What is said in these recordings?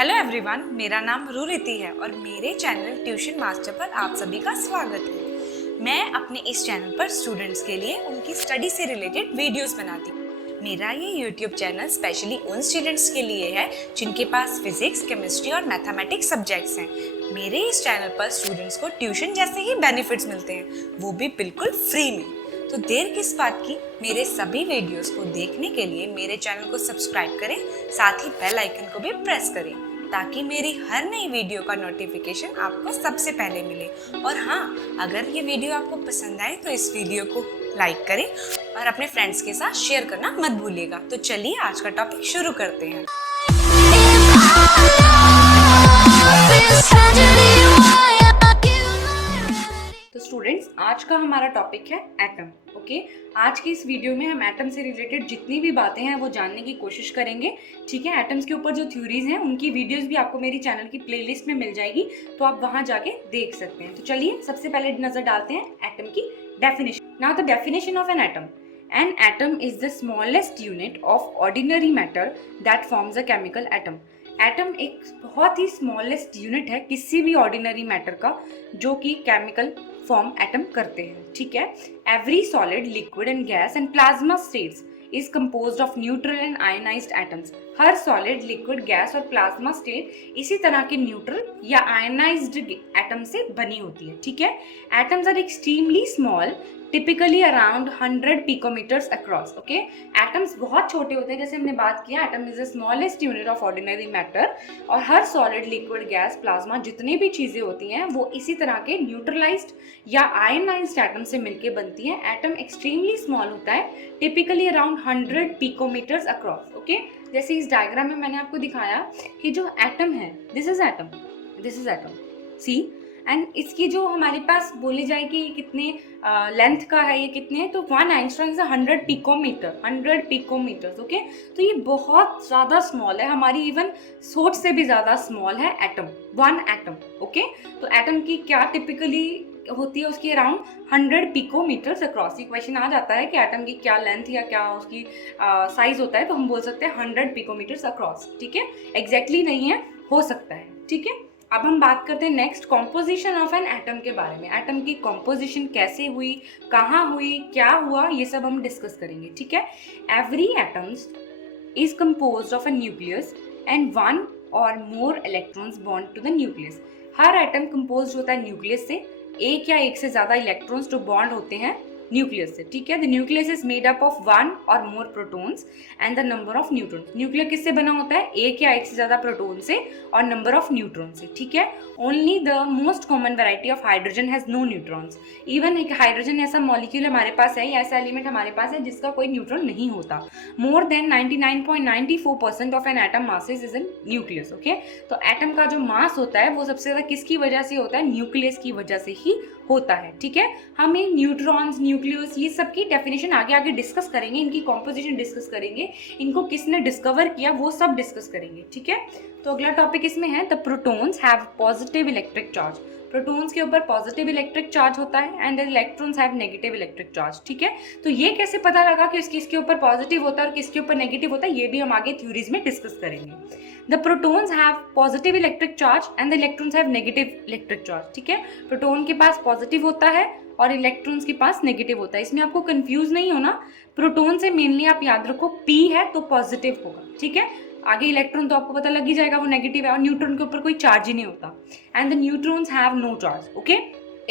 Hello everyone, मेरा नाम रुरिति है और मेरे चैनल ट्यूशन मास्टर पर आप सभी का स्वागत है। मैं अपने इस चैनल पर स्टूडेंट्स के लिए उनकी स्टडी से रिलेटेड वीडियोस बनाती हूँ। मेरा ये यूट्यूब चैनल स्पेशली उन स्टूडेंट्स के लिए है जिनके पास फिजिक्स, केमिस्ट्री और मैथमेटिक्स सब्जेक्ट्स हैं। मेरे इस चैनल पर स्टूडेंट्स को ट्यूशन जैसे ही बेनिफिट्स मिलते हैं, वो भी बिल्कुल फ्री में। तो देर किस बात की, मेरे सभी वीडियोस को देखने के लिए मेरे चैनल को सब्सक्राइब करें, साथ ही बेल आइकन को भी प्रेस करें ताकि मेरी हर नई वीडियो का नोटिफिकेशन आपको सबसे पहले मिले। और हाँ, अगर ये वीडियो आपको पसंद आए तो इस वीडियो को लाइक करें और अपने फ्रेंड्स के साथ शेयर करना मत भूलिएगा। तो चलिए आज का टॉपिक शुरू करते हैं। तो स्टूडेंट्स, आज का हमारा टॉपिक है एटम। ओके, आज की इस वीडियो में हम एटम से रिलेटेड जितनी भी बातें हैं वो जानने की कोशिश करेंगे। ठीक है, एटम्स के ऊपर जो थ्योरीज हैं उनकी वीडियोस भी आपको मेरी चैनल की प्लेलिस्ट में मिल जाएगी, तो आप वहां जाके देख सकते हैं। तो चलिए सबसे पहले नजर डालते हैं एटम की definition. Now the definition of an atom. An atom is the smallest unit of ordinary matter that forms a chemical atom. Atom एक बहुत ही स्मॉलेस्ट यूनिट है किसी भी ऑर्डिनरी मैटर का जो कि केमिकल फॉर्म एटम करते हैं। ठीक है, every solid, liquid and gas and plasma states is composed of neutral and ionised atoms. Her solid, liquid, gas और प्लाज्मा स्टेट इसी तरह के न्यूट्रल या आयनाइज्ड एटम से बनी होती है। ठीक है, atoms are extremely small, typically around 100 picometers across. Okay, atoms बहुत छोटे होते हैं, जैसे हमने बात किया atom is the smallest unit of ordinary matter, और हर सॉलिड, लिक्विड, गैस, प्लाज्मा जितनी भी चीजें होती हैं वो इसी तरह के न्यूट्रलाइज्ड या आयनाइज्ड एटम से मिलकर बनती हैं। एटम एक्सट्रीमली स्मॉल होता है, typically around 100 picometers across. Okay, जैसे इस डायग्राम में मैंने आपको दिखाया कि जो एटम है, this is atom, see, and इसकी जो हमारे पास बोली जाए कि कितने लेंथ का है, ये कितने, तो 1 एंगस्ट्रॉम इज 100 पिकोमीटर्स। ओके, तो ये बहुत ज़्यादा स्मॉल है, हमारी इवन सोच से भी ज़्यादा स्मॉल है एटम, 1 एटम। ओके, तो एटम की क्या टिपिकली होती है, उसकी अराउंड 100 पिकोमीटर्स अक्रॉस। ये क्वेश्चन आ जाता है कि एटम की क्या लेंथ या क्या उसकी साइज होता है, तो हम बोल सकते हैं 100 पिकोमीटर्स अक्रॉस। ठीक है, एग्जैक्टली नहीं है, हो सकता है। ठीक है, अब हम बात करते हैं next composition of an atom के बारे में। एटम की कॉम्पोजिशन कैसे हुई, कहाँ हुई, क्या हुआ, ये सब हम डिस्कस करेंगे। ठीक है, every atoms is composed of a nucleus and 1 और more electrons bond to the nucleus. हर एटम कंपोज्ड होता है न्यूक्लियस से, एक या एक से ज्यादा इलेक्ट्रॉन्स जो बॉन्ड होते हैं न्यूक्लियस से। ठीक है, the nucleus is made up of 1 और more protons and the number of neutrons. Nucleus किससे बना होता है, एक या एक से ज्यादा प्रोटॉन से और नंबर ऑफ न्यूट्रॉन से। ठीक है, only the most common variety of hydrogen has no neutrons. Even एक हाइड्रोजन ऐसा मॉलिक्यूल हमारे पास है या ऐसा एलिमेंट हमारे पास है जिसका कोई न्यूट्रॉन नहीं होता। More than 99.94% of an atom masses is in nucleus. Okay, तो एटम का जो मास होता है वो सबसे ज्यादा किसकी वजह से होता है, न्यूक्लियस की वजह से ही होता है। ठीक है, हम इन न्यूट्रॉन्स, न्यूक्लियस, ये सब की डेफिनेशन आगे डिस्कस करेंगे, इनकी कॉम्पोजिशन डिस्कस करेंगे, इनको किसने डिस्कवर किया वो सब डिस्कस करेंगे। ठीक है, तो अगला टॉपिक इसमें है the protons have positive electric charge. Protons के ऊपर पॉजिटिव इलेक्ट्रिक चार्ज होता है and the electrons have negative electric charge. ठीक है, तो ये कैसे पता लगा कि किसके ऊपर पॉजिटिव होता है और किसके ऊपर नेगेटिव होता है, ये भी हम आगे थ्योरीज में डिस्कस करेंगे। The protons have positive electric charge and the electrons have negative electric charge. ठीक है, प्रोटॉन के पास पॉजिटिव होता है और इलेक्ट्रॉन्स के पास नेगेटिव होता है। इसमें आपको कंफ्यूज नहीं होना, प्रोटॉन से मेनली आप याद रखो P है तो पॉजिटिव होगा। ठीक है, आगे इलेक्ट्रॉन तो आपको पता लग ही जाएगा वो नेगेटिव है, और न्यूट्रॉन के ऊपर कोई चार्ज ही नहीं होता। And the neutrons have no charge. Okay,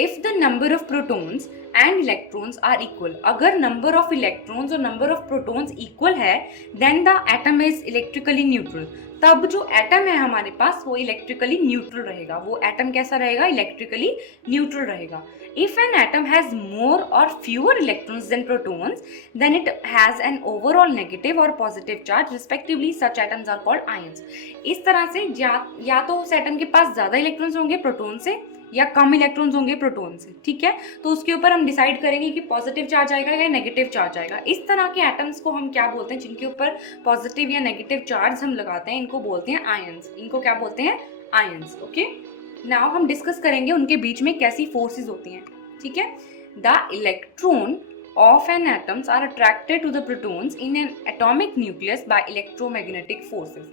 if the number of protons and electrons are equal, अगर नंबर ऑफ इलेक्ट्रॉन्स और नंबर ऑफ प्रोटॉन्स इक्वल है, then the atom is electrically neutral. तब जो एटम है हमारे पास वो इलेक्ट्रिकली न्यूट्रल रहेगा। वो एटम कैसा रहेगा, इलेक्ट्रिकली न्यूट्रल रहेगा। If an atom has more or fewer electrons than protons, then it has an overall negative or positive charge respectively. Such atoms are called ions. इस तरह से या तो उस एटम के पास ज्यादा इलेक्ट्रॉन्स होंगे प्रोटॉन से या कम इलेक्ट्रॉन्स होंगे प्रोटॉन से। ठीक है, तो उसके ऊपर हम डिसाइड करेंगे कि पॉजिटिव चार्ज आएगा या नेगेटिव चार्ज आएगा। इस तरह के एटम्स को हम क्या बोलते हैं, जिनके ऊपर पॉजिटिव या नेगेटिव चार्ज हम लगाते हैं, इनको बोलते हैं आयंस। इनको क्या बोलते हैं, आयंस। ओके, नाउ हम डिस्कस करेंगे उनके बीच में कैसी फोर्सेस होती हैं। ठीक है, the electron of an atoms are attracted to the protons in an atomic nucleus by electromagnetic forces.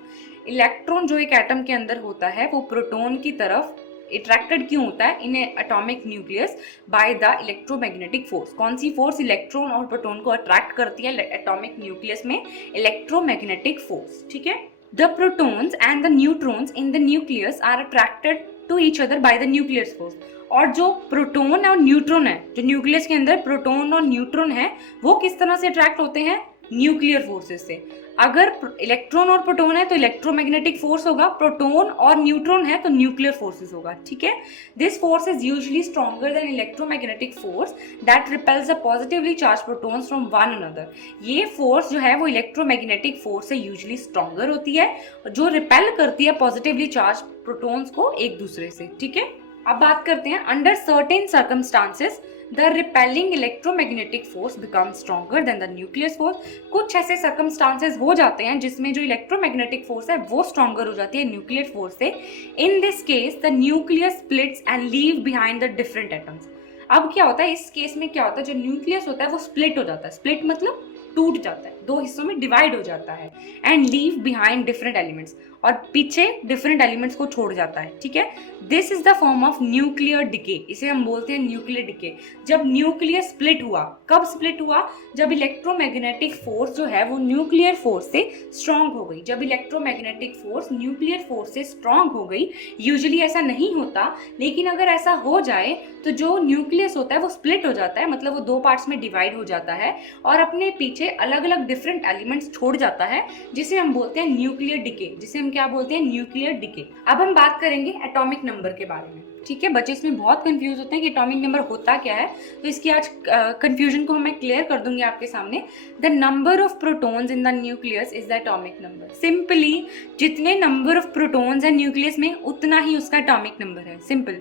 Electron जो एक एटम के अंदर होता है वो प्रोटॉन की तरफ अट्रैक्टेड क्यों होता है in atomic nucleus by the electromagnetic force. कौन सी फोर्स इलेक्ट्रॉन और प्रोटॉन को अट्रैक्ट करती है एटॉमिक न्यूक्लियस में? इलेक्ट्रोमैग्नेटिक फोर्स, ठीक है। The protons and the neutrons in the nucleus are attracted to each other by the nucleus force. और जो प्रोटॉन और न्यूट्रॉन है, जो न्यूक्लियस के अंदर प्रोटॉन और न्यूट्रॉन है, वो किस तरह से अट्रैक्ट होते हैं? न्यूक्लियर फोर्सेस से। अगर इलेक्ट्रॉन और प्रोटॉन है तो इलेक्ट्रोमैग्नेटिक फोर्स होगा, प्रोटॉन और न्यूट्रॉन है तो न्यूक्लियर फोर्सेस होगा, ठीक है। This force is usually stronger than electromagnetic force that repels the positively charge protons from one another. ये फोर्स जो है वो इलेक्ट्रोमैग्नेटिक फोर्स से यूजुअली स्ट्रॉन्गर होती है, जो रिपेल करती है पॉजिटिवली चार्ज प्रोटॉन्स को एक दूसरे से, ठीक है। अब बात करते हैं under certain circumstances the repelling electromagnetic force become stronger than the nucleus force. कुछ ऐसे सर्कमस्टांसेस हो जाते हैं जिसमें जो इलेक्ट्रोमैग्नेटिक फोर्स है वो स्ट्रॉन्गर हो जाती है न्यूक्लियर फोर्स से। In this case the nucleus splits and leave behind the different atoms. अब क्या होता है इस केस में? क्या होता है, जो न्यूक्लियस होता है वो स्प्लिट हो जाता है। स्प्लिट मतलब टूट जाता है, दो हिस्सों में डिवाइड हो जाता है। And leave behind different elements, और पीछे डिफरेंट एलिमेंट्स को छोड़ जाता है, ठीक है। This is the form of nuclear decay, इसे हम बोलते हैं न्यूक्लियर डिके। जब न्यूक्लियर स्प्लिट हुआ, कब स्प्लिट हुआ? जब इलेक्ट्रोमैग्नेटिक फोर्स जो है वो न्यूक्लियर फोर्स से स्ट्रांग हो गई। जब इलेक्ट्रोमैग्नेटिक फोर्स न्यूक्लियर फोर्स से स्ट्रांग हो गई, यूजुअली ऐसा नहीं होता, लेकिन अगर ऐसा हो जाए तो जो न्यूक्लियस होता है वो स्प्लिट हो जाता है, मतलब वो दो पार्ट्स में डिवाइड हो जाता है और अपने पीछे अलग अलग डिफरेंट एलिमेंट्स छोड़ जाता है, जिसे हम बोलते हैं न्यूक्लियर डिके, जिसे हम क्या बोलते हैं? Nuclear decay. अब हम बात करेंगे एटॉमिक नंबर के बारे में, ठीक है। बच्चे इसमें बहुत कंफ्यूज होते हैं कि एटॉमिक नंबर होता क्या है, तो इसकी आज कंफ्यूजन को मैं क्लियर कर दूंगी आपके सामने। The number of protons in the nucleus is the atomic number. Simply जितने नंबर ऑफ प्रोटॉन्स है न्यूक्लियस में उतना ही उसका एटॉमिक नंबर है। सिंपल,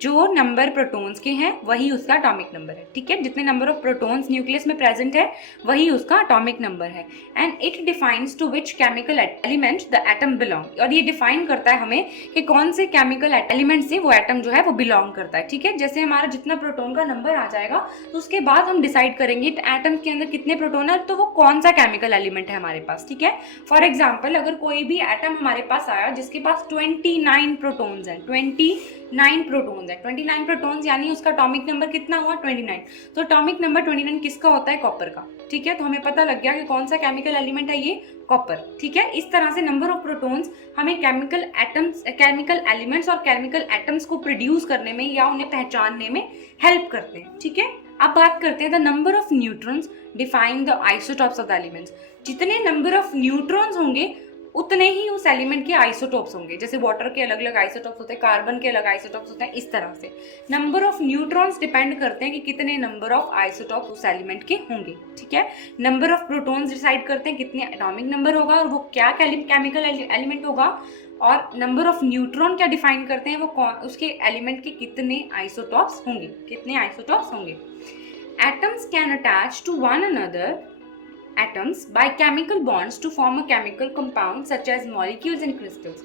जो नंबर प्रोटॉन्स के हैं वही उसका एटॉमिक नंबर है, ठीक है। जितने नंबर ऑफ प्रोटॉन्स न्यूक्लियस में प्रेजेंट है वही उसका एटॉमिक नंबर है। And it defines to which chemical element the atom belong. और ये डिफाइन करता है हमें कि कौन से केमिकल एलिमेंट से वो एटम जो है वो बिलोंग करता है, ठीक है। जैसे हमारा जितना प्रोटॉन का नंबर आ जाएगा तो उसके बाद हम डिसाइड करेंगे एटम के अंदर कितने प्रोटॉन है, तो वो कौन सा केमिकल एलिमेंट है हमारे पास, ठीक है। फॉर एग्जाम्पल, अगर कोई भी एटम हमारे पास आया जिसके पास 29 प्रोटॉन्स हैं, 29 प्रोटॉन्स है, 29 प्रोटॉन्स यानी उसका एटॉमिक नंबर कितना हुआ? 29। तो एटॉमिक नंबर 29 किसका होता है? कॉपर का, ठीक है। तो हमें पता लग गया कि कौन सा केमिकल एलिमेंट है, ये कॉपर, ठीक है। इस तरह से नंबर ऑफ प्रोटॉन्स हमें केमिकल एटम्स, केमिकल एलिमेंट्स और केमिकल एटम्स को प्रोड्यूस करने में या उन्हें पहचानने में हेल्प करते हैं, ठीक है। अब बात करते हैं the number of neutrons define the isotopes of the elements. जितने नंबर ऑफ न्यूट्रॉन्स होंगे उतने ही उस एलिमेंट के आइसोटॉप्स होंगे। जैसे वाटर के अलग अलग आइसोटॉप्स होते हैं, कार्बन के अलग आइसोटॉप्स होते हैं, इस तरह से नंबर ऑफ न्यूट्रॉन्स डिपेंड करते हैं कि कितने नंबर ऑफ आइसोटॉप्स उस एलिमेंट के होंगे, ठीक है। नंबर ऑफ प्रोटॉन्स डिसाइड करते हैं कितने एटॉमिक नंबर होगा और वो क्या केमिकल एलिमेंट होगा। और नंबर ऑफ न्यूट्रॉन क्या डिफाइन करते हैं, वो उसके एलिमेंट के कितने आइसोटॉप्स होंगे, कितने आइसोटॉप्स होंगे। Atoms can attach to one another atoms by chemical bonds to form a chemical compound such as molecules and crystals.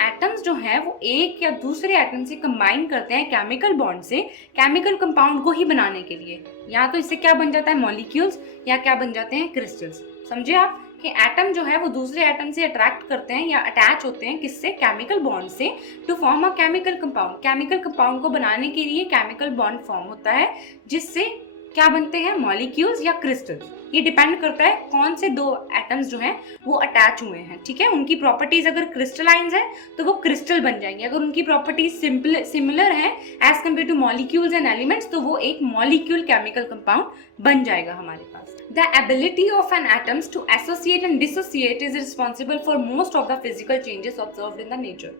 Atoms जो हैं वो एक या दूसरे एटम से कंबाइन करते हैं केमिकल बॉन्ड से केमिकल कंपाउंड को ही बनाने के लिए। या तो इससे क्या बन जाता है? मॉलिक्यूल्स, या क्या बन जाते हैं? क्रिस्टल्स। समझे आप कि एटम जो है वो दूसरे एटम से अट्रैक्ट करते हैं या अटैच होते हैं, किससे? केमिकल बॉन्ड से, to form a chemical compound. Chemical compound को बनाने के लिए केमिकल बॉन्ड फॉर्म होता है, जिससे क्या बनते हैं? मॉलिक्यूल्स या क्रिस्टल्स। ये डिपेंड करता है कौन से दो एटम्स जो हैं वो अटैच हुए हैं, ठीक है। उनकी प्रॉपर्टीज अगर क्रिस्टलाइंस है तो वो क्रिस्टल बन जाएंगे। अगर उनकी प्रॉपर्टीज सिमिलर है as compared to molecules and elements तो वो एक मॉलिक्यूल केमिकल कंपाउंड बन जाएगा हमारे पास। The ability of an atoms to associate and dissociate is responsible for most of the physical changes observed in the nature.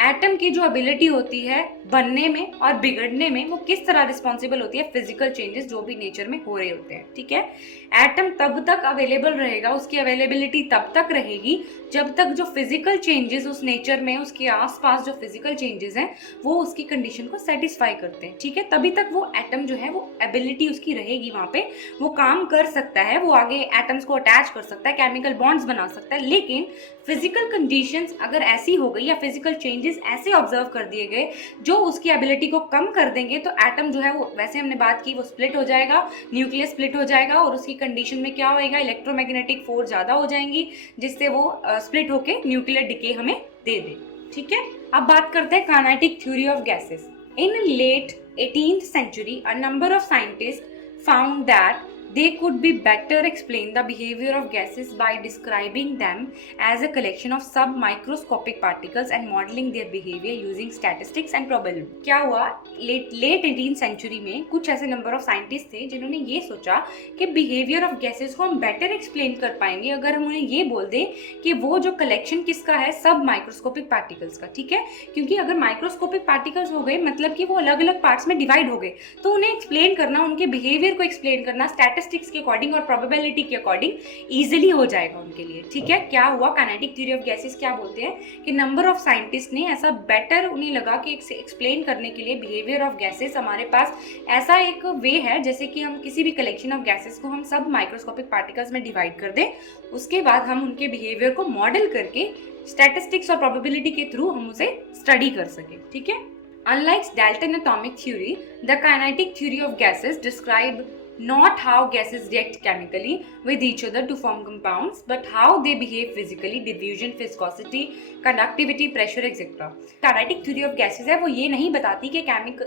Atom की जो ability होती है बनने में और बिगड़ने में, वो किस तरह रिस्पॉन्सिबल होती है? फिजिकल चेंजेस जो भी नेचर में हो रहे होते हैं, ठीक है। एटम तब तक अवेलेबल रहेगा, उसकी अवेलेबिलिटी तब तक रहेगी जब तक जो फिजिकल चेंजेस उस नेचर में, उसके आसपास जो फिजिकल चेंजेस हैं वो उसकी कंडीशन को सेटिस्फाई करते हैं, ठीक है। तभी तक वो एटम जो है वो एबिलिटी उसकी रहेगी, वहाँ पे वो काम कर सकता है, वो आगे एटम्स को अटैच कर सकता है, केमिकल बॉन्ड्स बना सकता है। लेकिन फिजिकल कंडीशंस अगर ऐसी हो गई या फिजिकल चेंजेस ऐसे ऑब्जर्व कर दिए गए जो उसकी एबिलिटी को कम कर देंगे, तो एटम जो है वो, वैसे हमने बात की, वो स्प्लिट हो जाएगा, न्यूक्लियस स्प्लिट हो जाएगा और उसकी कंडीशन में क्या होएगा, इलेक्ट्रोमैग्नेटिक फोर्स ज़्यादा हो जाएंगी जिससे वो स्प्लिट होके न्यूक्लियर डिके हमें दे दे। ठीक है, अब बात करते हैं kinetic theory of gases. In late 18th century, a number of scientists found that they could be better explain the behavior of gases by describing them as a collection of submicroscopic particles and modeling their behavior using statistics and probability। क्या हुआ, late 18th century में कुछ ऐसे number of scientist थे जिन्होंने ये सोचा कि बिहेवियर ऑफ गैसेस को हम बेटर एक्सप्लेन कर पाएंगे अगर हम उन्हें ये बोल दें कि वो जो कलेक्शन किसका है, सब माइक्रोस्कोपिक पार्टिकल्स का। ठीक है, क्योंकि अगर माइक्रोस्कोपिक पार्टिकल्स हो गए मतलब कि वो अलग अलग पार्ट्स में डिवाइड हो गए, तो उन्हें एक्सप्लेन करना, उनके बिहेवियर को एक्सप्लेन करना स्टैटिस्टिक्स के अकॉर्डिंग और प्रोबेबिलिटी के अकॉर्डिंग इजीली हो जाएगा उनके लिए। ठीक है, क्या हुआ, काइनेटिक थ्योरी ऑफ गैसेस क्या बोलते हैं कि नंबर ऑफ साइंटिस्ट ने ऐसा बेटर उन्हें लगा कि एक्सप्लेन करने के लिए बिहेवियर ऑफ गैसेस हमारे पास ऐसा एक वे है जैसे कि हम किसी भी कलेक्शन ऑफ गैसेस को हम सब माइक्रोस्कोपिक पार्टिकल्स में डिवाइड कर दें, उसके बाद हम उनके बिहेवियर को मॉडल करके स्टैटिस्टिक्स और प्रोबेबिलिटी के थ्रू हम उसे स्टडी कर सकें। ठीक है, unlike Dalton atomic theory, the kinetic theory of gases describe not how gases react chemically with each other to form compounds, but how they behave physically, diffusion, viscosity, conductivity, pressure, etc. Kinetic theory of gases है वो ये नहीं बताती कि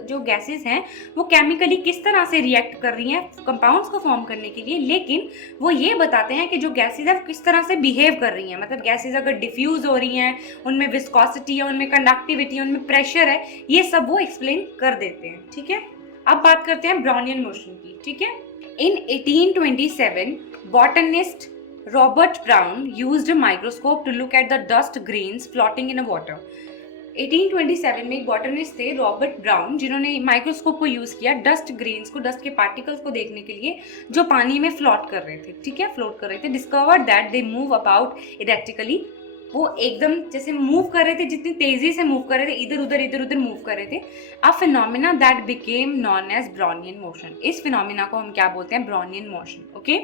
जो gases हैं वो chemically किस तरह से रिएक्ट कर रही हैं कंपाउंड्स को फॉर्म करने के लिए, लेकिन वो ये बताते हैं कि जो गैसेस है वो किस तरह से बिहेव कर रही हैं। मतलब गैसेस अगर डिफ्यूज हो रही हैं, उनमें विस्कोसिटी है, उनमें कंडक्टिविटी है, उनमें प्रेशर है, ये सब वो एक्सप्लेन कर देते हैं। ठीक है, अब बात करते हैं ब्राउनियन मोशन की। ठीक है, in 1827 botanist Robert Brown used a microscope to look at the dust grains floating in a water. 1827 में एक बॉटनिस्ट थे रॉबर्ट ब्राउन जिन्होंने माइक्रोस्कोप को यूज किया डस्ट ग्रेन्स को, डस्ट के पार्टिकल्स को देखने के लिए जो पानी में फ्लोट कर रहे थे। ठीक है, फ्लोट कर रहे थे। Discovered that they move about electrically, वो एकदम जैसे मूव कर रहे थे, जितनी तेजी से मूव कर रहे थे, इधर उधर मूव कर रहे थे। A phenomena that became known as Brownian motion. इस फिनोमिना को हम क्या बोलते हैं, Brownian motion. Okay,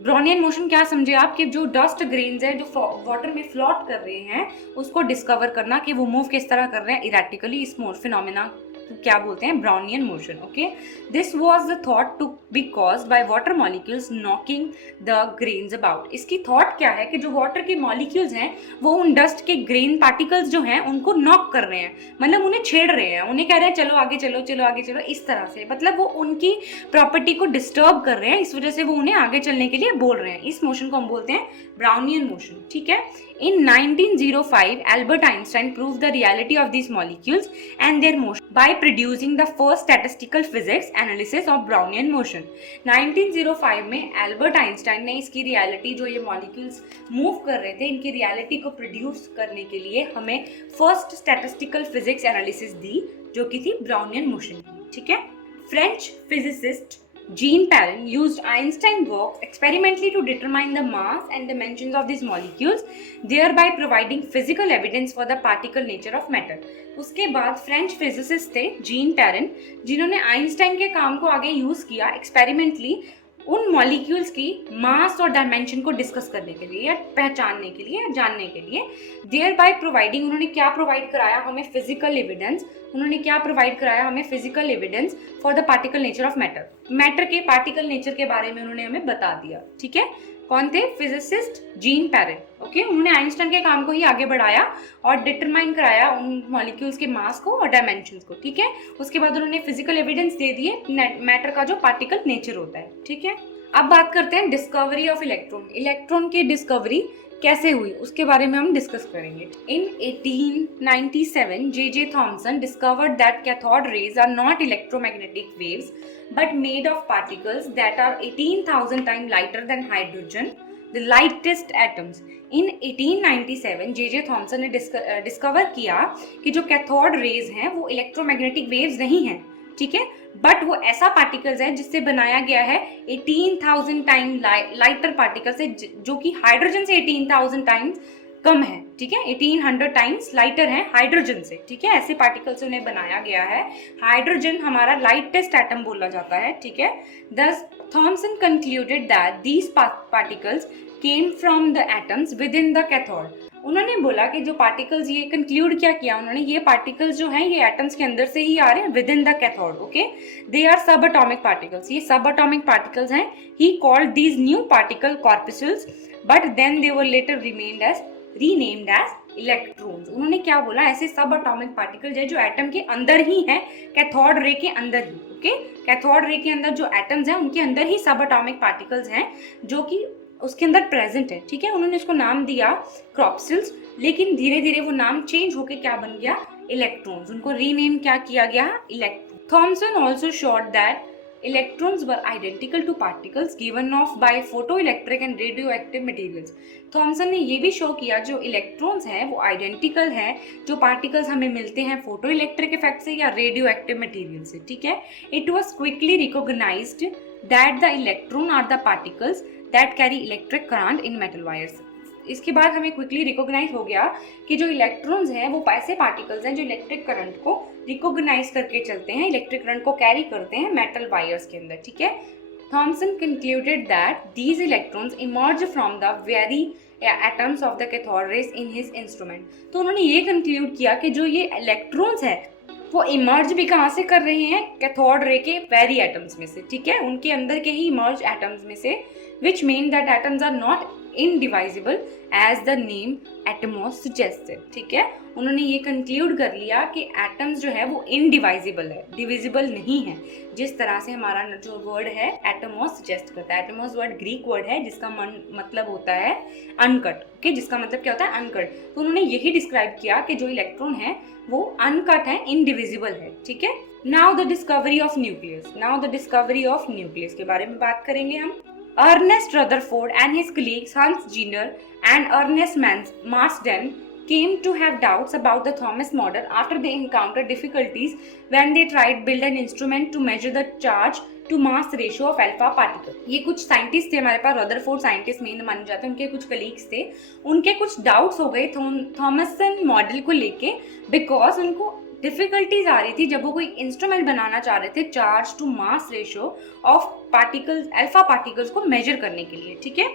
Brownian motion क्या समझे आप, कि जो डस्ट ग्रेन्स है जो वाटर में फ्लोट कर रहे हैं उसको डिस्कवर करना कि वो मूव किस तरह कर रहे हैं इलेक्ट्रिकली। इस फिनोमिना क्या बोलते हैं, Brownian motion. Okay, this was the thought to be caused by water molecules knocking the grains about. इसकी थॉट क्या है कि जो वाटर के मॉलिक्यूल्स हैं वो उन डस्ट के ग्रेन पार्टिकल्स जो हैं उनको नॉक कर रहे हैं, मतलब उन्हें छेड़ रहे हैं, उन्हें कह रहे हैं चलो आगे चलो, चलो आगे चलो, इस तरह से। मतलब वो उनकी प्रॉपर्टी को डिस्टर्ब कर रहे हैं, इस वजह से वो उन्हें आगे चलने के लिए बोल रहे हैं। इस मोशन को हम बोलते हैं ब्राउनियन मोशन। ठीक है, in 1905 Albert Einstein proved the reality of these molecules and their motion by producing the first statistical physics analysis of Brownian motion। 1905 में एल्बर्ट आइंस्टाइन ने इसकी रियलिटी, जो ये मॉलिक्यूल्स मूव कर रहे थे, इनकी रियलिटी को प्रोड्यूस करने के लिए हमें फर्स्ट स्टैटिस्टिकल फिजिक्स एनालिसिस दी जो कि थी ब्राउनियन मोशन की। ठीक है, French physicist Jean Perrin used Einstein works experimentally to determine the mass and dimensions of these molecules, thereby providing physical evidence for the particle nature of matter। उसके बाद French physicist थे gene Perrin, जिन्होंने Einstein के काम को आगे use किया experimentally उन मॉलिक्यूल्स की मास और डायमेंशन को डिस्कस करने के लिए या पहचानने के लिए या जानने के लिए। देयर बाय प्रोवाइडिंग, उन्होंने क्या प्रोवाइड कराया हमें, फिजिकल एविडेंस। उन्होंने क्या प्रोवाइड कराया हमें, physical evidence for the particle nature of matter. Matter के पार्टिकल नेचर के बारे में उन्होंने हमें बता दिया। ठीक है, कौन थे, फिजिसिस्ट जीन पेरिन। ओके, उन्होंने आइंस्टाइन के काम को ही आगे बढ़ाया और डिटरमाइन कराया उन मॉलिक्यूल्स के मास को और डायमेंशंस को। ठीक है, उसके बाद उन्होंने फिजिकल एविडेंस दे दिए मैटर का जो पार्टिकल नेचर होता है। ठीक है, अब बात करते हैं डिस्कवरी ऑफ इलेक्ट्रॉन। इलेक्ट्रॉन की डिस्कवरी कैसे हुई उसके बारे में हम डिस्कस करेंगे। In 1897 J Thomson discovered that cathode rays are not electromagnetic waves but made of particles that are 18,000 times lighter than hydrogen, the lightest atoms। in 1897 J Thompson ने discover किया कि जो कैथोड रेज हैं वो electromagnetic waves नहीं हैं। ठीक है, बट वो ऐसा पार्टिकल्स है जिससे बनाया गया है 18,000 टाइम लाइटर पार्टिकल से, जो कि हाइड्रोजन से 18,000 टाइम्स कम है। ठीक है, 1800 टाइम्स लाइटर है हाइड्रोजन से। ठीक है, ऐसे पार्टिकल से उन्हें बनाया गया है। हाइड्रोजन हमारा लाइटेस्ट एटम बोला जाता है। ठीक है, thus Thomson concluded that these particles came from the atoms within the cathode। उन्होंने बोला कि जो पार्टिकल्स, ये कंक्लूड क्या किया उन्होंने, ये पार्टिकल्स जो हैं ये एटम्स के अंदर से ही आ रहे हैं within the cathode, okay, they are सब एटॉमिक पार्टिकल्स, ये सब एटॉमिक पार्टिकल्स हैं। He called these new particle corpuscles but then they were later renamed as electrons. उन्होंने क्या बोला, ऐसे सब एटॉमिक पार्टिकल्स है जो एटम के अंदर ही हैं, कैथोड रे के अंदर ही, ओके, कैथोड रे के अंदर जो एटम्स हैं उनके अंदर ही सब एटॉमिक पार्टिकल्स हैं जो कि उसके अंदर प्रेजेंट है, ठीक है। उन्होंने उसको नाम दिया कॉर्पस्यूल्स, लेकिन धीरे धीरे वो नाम चेंज होके क्या बन गया, इलेक्ट्रॉन्स, उनको रीनेम क्या किया गया, electron. Thomson also showed that electrons were identical to particles given off by photoelectric and radioactive materials। Thomson ने ये भी शो किया जो इलेक्ट्रॉन्स हैं वो आइडेंटिकल हैं जो पार्टिकल्स हमें मिलते हैं फोटो इलेक्ट्रिक इफेक्ट से या रेडियो एक्टिव मटीरियल से, ठीक है। It was quickly recognised that the electron are the particles that carry electric current in metal wires. इसके बाद हमें क्विकली रिकॉग्नाइज हो गया कि जो इलेक्ट्रॉन्स हैं वो ऐसे पार्टिकल्स हैं जो इलेक्ट्रिक करंट को रिकॉग्नाइज करके चलते हैं, इलेक्ट्रिक करंट को कैरी करते हैं मेटल वायर्स के अंदर, ठीक है। Thomson concluded that these electrons emerge from the very atoms of the cathode rays in his instrument. तो उन्होंने ये कंक्लूड किया कि जो ये इलेक्ट्रॉन्स हैं वो इमर्ज भी कहाँ से कर रहे हैं, कैथोड रे के वेरी एटम्स में से, ठीक है, उनके अंदर के ही इमर्ज एटम्स में से, which mean that atoms are not indivisible as the name atomos suggested, ठीक है। उन्होंने ये कंक्लूड कर लिया कि एटम्स जो है वो इनडिवाइजिबल है, डिविजिबल नहीं है, जिस तरह से हमारा जो वर्ड है एटमोस सजेस्ट करता है। एटमोस वर्ड ग्रीक वर्ड है जिसका मतलब होता है अनकट, ओके, जिसका मतलब क्या होता है, अनकट। तो उन्होंने यही डिस्क्राइब किया कि जो इलेक्ट्रॉन है वो अनकट है, इनडिविजिबल है, ठीक है। Now the discovery of nucleus, now the discovery of nucleus के बारे में बात करेंगे हम। Ernest Rutherford and his colleagues Hans Jenner and Ernest Marsden came to have doubts about the Thomas model after they encountered difficulties when they tried build an instrument to measure the charge to mass ratio of alpha particle। ये कुछ scientist थे हमारे पास, Rutherford scientist main माने जाते हैं, उनके कुछ colleagues थे, उनके कुछ डाउट्स हो गए थॉमसन मॉडल को लेके, बिकॉज उनको डिफिकल्टीज आ रही थी जब वो कोई इंस्ट्रूमेंट बनाना चाह रहे थे charge to mass ratio of particles, alpha particles को मेजर करने के लिए, ठीक है।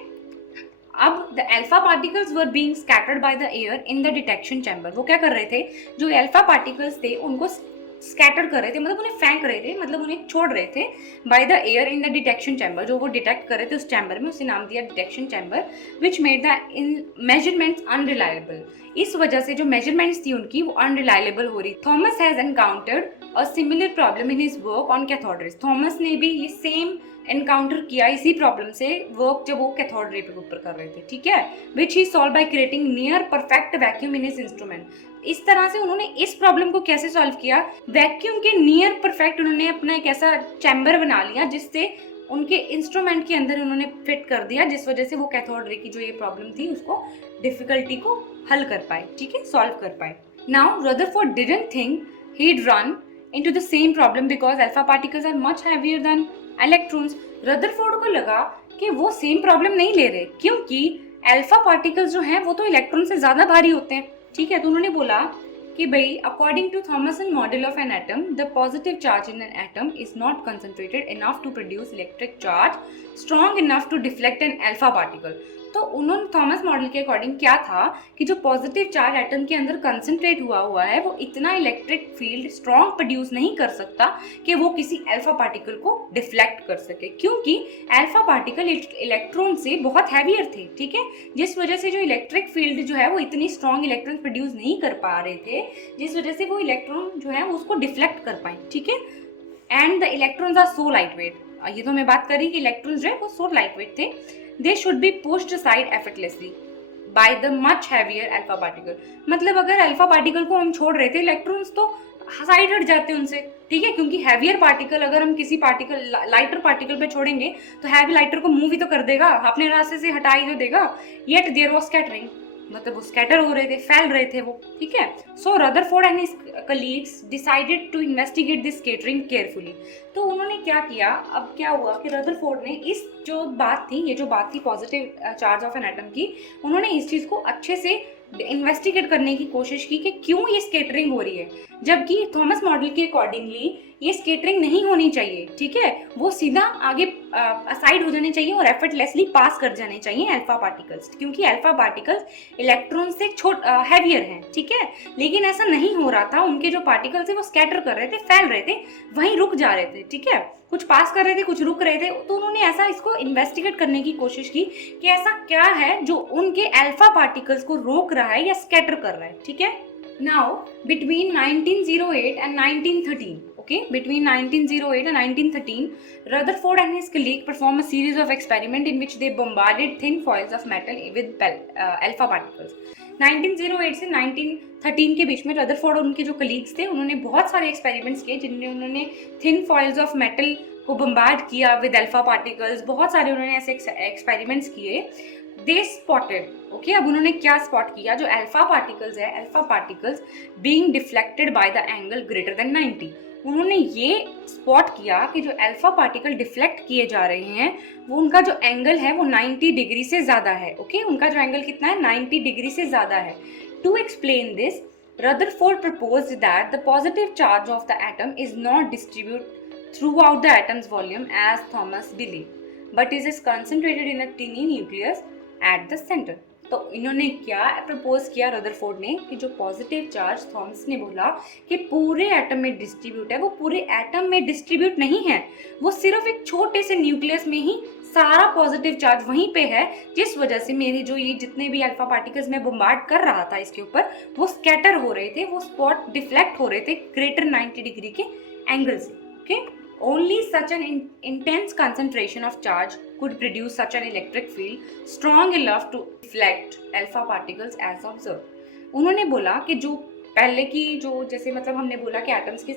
अब the alpha particles were being scattered by the air in the detection chamber. वो क्या कर रहे थे, जो अल्फा पार्टिकल्स थे उनको स्कैटर कर रहे थे, मतलब उन्हें फेंक रहे थे, मतलब उन्हें छोड़ रहे थे bye the air in the detection chamber. जो वो डिटेक्ट कर रहे थे उस चैम्बर में, उसे नाम दिया detection chamber, which made the measurements unreliable. इस वजह से जो मेजरमेंट्स थी उनकी वो अनरिलायबल हो रही। Thomas has encountered a similar problem in his work on cathode rays. Thomas ने भी ये सेम एनकाउंटर किया इसी प्रॉब्लम से वर्क जब वो कैथोड रे के ऊपर कर रहे थे, ठीक है, which he solve by creating near perfect vacuum in his instrument. इस तरह से उन्होंने इस प्रॉब्लम को कैसे सॉल्व किया, वैक्यूम के नियर परफेक्ट उन्होंने अपना एक ऐसा चैम्बर बना लिया जिससे उनके इंस्ट्रूमेंट के अंदर उन्होंने फिट कर दिया, जिस वजह से वो कैथोड रे की जो ये प्रॉब्लम थी उसको डिफिकल्टी को हल कर पाए, ठीक है, सॉल्व कर पाए। Now Rutherford didn't think he'd run into the same problem because alpha particles are much heavier than electrons। Rutherford को लगा कि वो सेम प्रॉब्लम नहीं ले रहे क्योंकि अल्फा पार्टिकल्स जो हैं वो तो इलेक्ट्रॉन से ज्यादा भारी होते हैं, ठीक है। तो उन्होंने बोला कि भाई according to Thomson model of an atom the positive charge in an atom is not concentrated enough to produce electric charge strong enough to deflect an alpha particle. तो उन्होंने थॉमस मॉडल के अकॉर्डिंग क्या था कि जो positive charge atom के अंदर concentrate हुआ है वो इतना इलेक्ट्रिक फील्ड स्ट्रॉन्ग प्रोड्यूस नहीं कर सकता कि वो किसी अल्फा पार्टिकल को डिफ्लेक्ट कर सके, क्योंकि अल्फा पार्टिकल इलेक्ट्रॉन से बहुत हैवियर थे, ठीक है, जिस वजह से जो इलेक्ट्रिक फील्ड जो है वो इतनी स्ट्रॉन्ग इलेक्ट्रॉन प्रोड्यूस नहीं कर पा रहे थे, जिस वजह से वो इलेक्ट्रॉन जो है उसको डिफ्लेक्ट कर पाए, ठीक है। And the electrons are so light weight, ये तो मैं बात करी कि इलेक्ट्रॉन्स जो है वो सो लाइट वेट थे, they should be pushed aside effortlessly by the much heavier alpha particle। मतलब अगर अल्फा पार्टिकल को हम छोड़ रहे थे, इलेक्ट्रॉन्स तो साइड हट जाते हैं उनसे, ठीक है, क्योंकि हैवियर पार्टिकल अगर हम किसी पार्टिकल लाइटर पार्टिकल पे छोड़ेंगे तो हैवी लाइटर को मूव ही तो कर देगा, अपने रास्ते से हटा ही तो देगा। येट देयर वाज स्कैटरिंग, मतलब वो स्कैटर हो रहे थे, फैल रहे थे वो, ठीक है। So Rutherford and his colleagues decided to investigate this scattering carefully. तो उन्होंने क्या किया, अब क्या हुआ कि रदरफोर्ड ने इस जो बात थी, ये जो बात थी positive charge of an atom की, उन्होंने इस चीज़ को अच्छे से इन्वेस्टिगेट करने की कोशिश की कि क्यों ये स्कैटरिंग हो रही है, जबकि थॉमस मॉडल के अकॉर्डिंगली ये स्कैटरिंग नहीं होनी चाहिए, ठीक है, वो सीधा आगे असाइड हो जाने चाहिए और एफर्टलेसली पास कर जाने चाहिए अल्फा पार्टिकल्स, क्योंकि अल्फा पार्टिकल्स इलेक्ट्रॉन से हैवियर हैं, ठीक है। लेकिन ऐसा नहीं हो रहा था, उनके जो पार्टिकल्स थे वो स्कैटर कर रहे थे, फैल रहे थे, वहीं रुक जा रहे थे, ठीक है, कुछ पास कर रहे थे, कुछ रुक रहे थे। तो उन्होंने ऐसा इसको इन्वेस्टिगेट करने की कोशिश की कि ऐसा क्या है जो उनके अल्फा पार्टिकल्स को रोक रहा है या स्कैटर कर रहा है, ठीक है। Now, between 1908 and 1913, okay, between 1908 and 1913, Rutherford and his colleague performed a series of experiments in which they bombarded thin foils of metal with alpha particles. 1908 से 1913 के बीच में रदरफोर्ड और उनके जो कलीग्स थे उन्होंने बहुत सारे एक्सपेरिमेंट्स किए जिनमें उन्होंने थिन फॉइल्स ऑफ मेटल को बम्बार्ड किया विद अल्फा पार्टिकल्स। बहुत सारे उन्होंने ऐसे एक्सपेरिमेंट्स किए। दे स्पॉटेड, ओके, अब उन्होंने क्या स्पॉट किया, जो अल्फा पार्टिकल्स है, alpha particles being deflected by the angle greater than 90। उन्होंने ये स्पॉट किया कि जो अल्फा पार्टिकल डिफ्लेक्ट किए जा रहे हैं वो उनका जो एंगल है वो 90 डिग्री से ज़्यादा है, ओके, उनका जो एंगल कितना है 90 डिग्री से ज़्यादा है। To explain this, Rutherford proposed that the positive charge of the atom is not distributed throughout the atom's volume as Thomas believed, but is concentrated in a tiny nucleus at the center. तो इन्होंने क्या propose किया Rutherford ने कि जो positive charge Thomas ने बोला कि पूरे एटम में डिस्ट्रीब्यूट है, वो पूरे एटम में डिस्ट्रीब्यूट नहीं है, वो सिर्फ एक छोटे से न्यूक्लियस में ही सारा पॉजिटिव चार्ज वहीं पे है, जिस वजह से मेरे जो ये जितने भी अल्फा पार्टिकल्स में बम्बार्ड कर रहा था इसके ऊपर वो स्कैटर हो रहे थे, वो स्पॉट डिफ्लेक्ट हो रहे थे ग्रेटर 90 डिग्री के एंगल से, okay. Only such an intense concentration of charge could produce such an electric field strong enough to deflect alpha particles as observed. उन्होंने बोला कि जो पहले की जो जैसे मतलब हमने बोला कि एटम्स के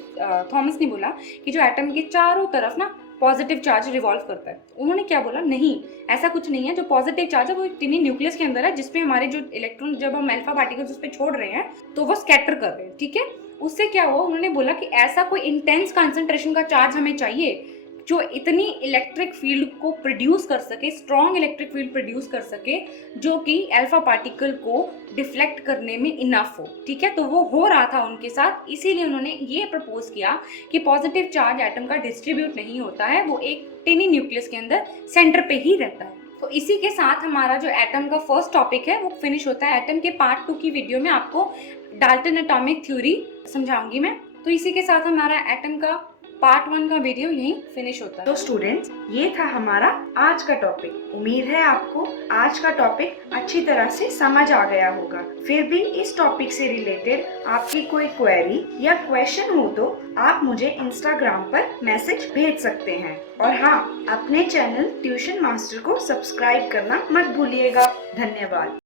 थॉमस ने बोला कि जो एटम के चारों तरफ ना पॉजिटिव चार्ज रिवॉल्व करता है। उन्होंने क्या बोला, नहीं ऐसा कुछ नहीं है, जो पॉजिटिव चार्ज है वो एक टिनी न्यूक्लियस के अंदर है जिसपे हमारे जो इलेक्ट्रॉन जब हम अल्फा पार्टिकल्स उस पर छोड़ रहे हैं तो वो स्कैटर कर रहे हैं, ठीक है। उससे क्या हुआ, उन्होंने बोला कि ऐसा कोई इंटेंस कंसंट्रेशन का चार्ज हमें चाहिए जो इतनी इलेक्ट्रिक फील्ड को प्रोड्यूस कर सके, स्ट्रॉन्ग इलेक्ट्रिक फील्ड प्रोड्यूस कर सके जो कि अल्फा पार्टिकल को डिफ्लेक्ट करने में इनफ हो, ठीक है। तो वो हो रहा था उनके साथ, इसीलिए उन्होंने ये प्रपोज किया कि पॉजिटिव चार्ज एटम का डिस्ट्रीब्यूट नहीं होता है, वो एक टिनी न्यूक्लियस के अंदर सेंटर पे ही रहता है। तो इसी के साथ हमारा जो एटम का फर्स्ट टॉपिक है वो फिनिश होता है। एटम के पार्ट 2 की वीडियो में आपको डाल्टन एटॉमिक थ्योरी समझाऊंगी मैं। तो इसी के साथ हमारा एटम का पार्ट 1 का वीडियो यहीं फिनिश होता है। तो स्टूडेंट्स, ये था हमारा आज का टॉपिक। उम्मीद है आपको आज का टॉपिक अच्छी तरह से समझ आ गया होगा। फिर भी इस टॉपिक से रिलेटेड आपकी कोई क्वेरी या क्वेश्चन हो तो आप मुझे इंस्टाग्राम पर मैसेज भेज सकते हैं। और हाँ, अपने चैनल ट्यूशन मास्टर को सब्सक्राइब करना मत भूलिएगा। धन्यवाद।